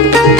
स्वर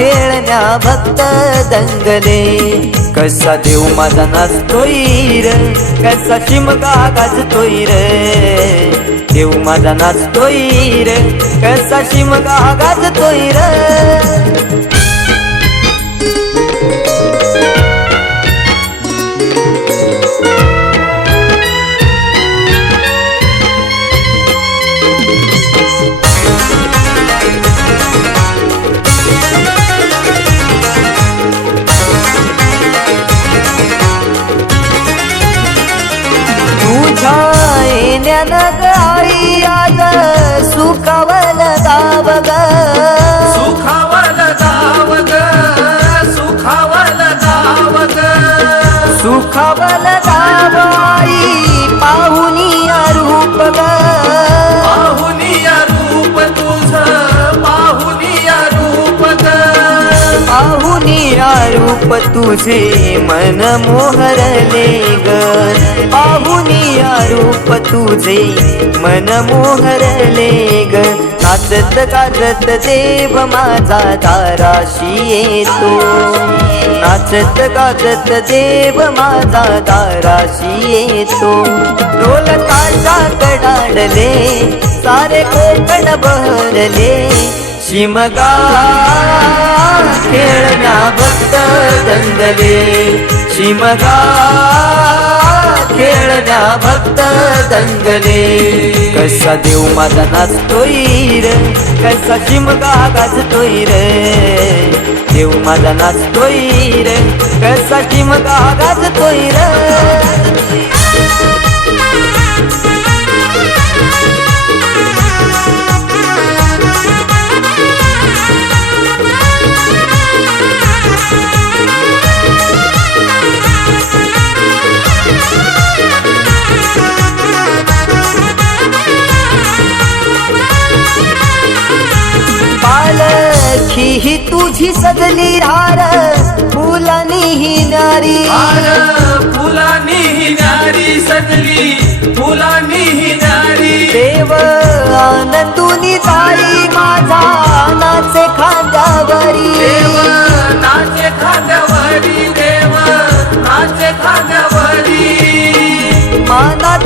खेळण्या भक्त दंगले. कसा देव माझा नाचतोय र कसा चिमका गाजतोय र. देव माझा नाचतोय र कसा शिमगा गाजतोय र. ग आई आज सुखावल दाव ग सुखावल दावग सुखावल दावग सुखावल दाव आई पाहुनी रूप ग पाहुनी रूप तुझे मन मोहरले ग. पाहुनी रूप तुझे मन मोहरले ग. काजत काजत देव माझा दाराशी येतो नाचत गाजत देव माझा दाराशी येतो ढोल ताशा कडाडले सारे कोकण बहरले. शिमगा खेळण्या भक्त दंगले. शिमगा खेळण्या भक्त दंगले. कसा देव माझा नाचतोय र कसा शिमगा गाजतोय रे. देव माझा नाचतोय र कसा शिमगा गाजतोय र. तुझी सजली रार फुलानी ही नारी फुलानी ही नारी सजली फुलानी ही नारी देव आनंदुनी ताई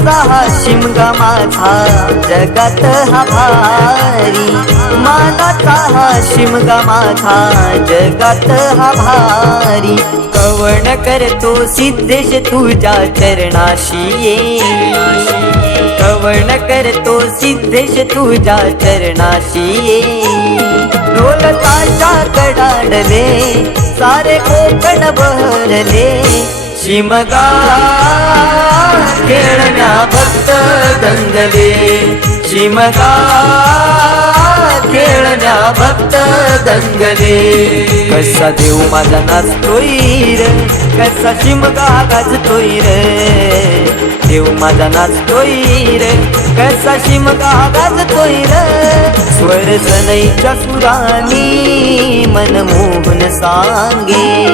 मानाचा हा शिमगा माझा जगात हा भारी। मानाचा हा शिमगा माझा जगात हा भारी। कवण करतो सिद्धेश तुझ्या चरणाशी ये। कवण करतो सिद्धेश तुझ्या चरणाशी ये। ढोल कडाडले सारे कोकण बहरले शिमगा खेळण्या भक्त दंगले शिमगा खेळण्या भक्त दंगले कसा देव माझा नाचतोय र कसा शिमगा गाजतोय र देव माझा नाचतोय र. कसा शिमगा गाजतोय र. स्वर सनईच्या सुरानी मनमोहन सांगे.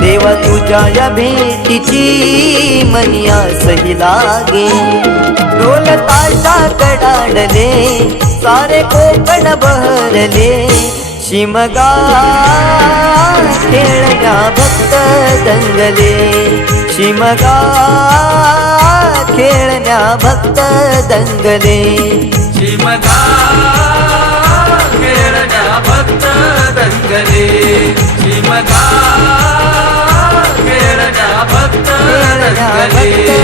देवा तुझ्या या भेटीची मनिया सही लागे. ढोल ताशा कडाडले सारे कोकण बहरले. शिमगा खेळण्या भक्त दंगले. शिमगा खेळण्या भक्त दंगले. शिमगा खेळण्या भक्त दंगले. शिमगा खेळण्या भक्त दंगले.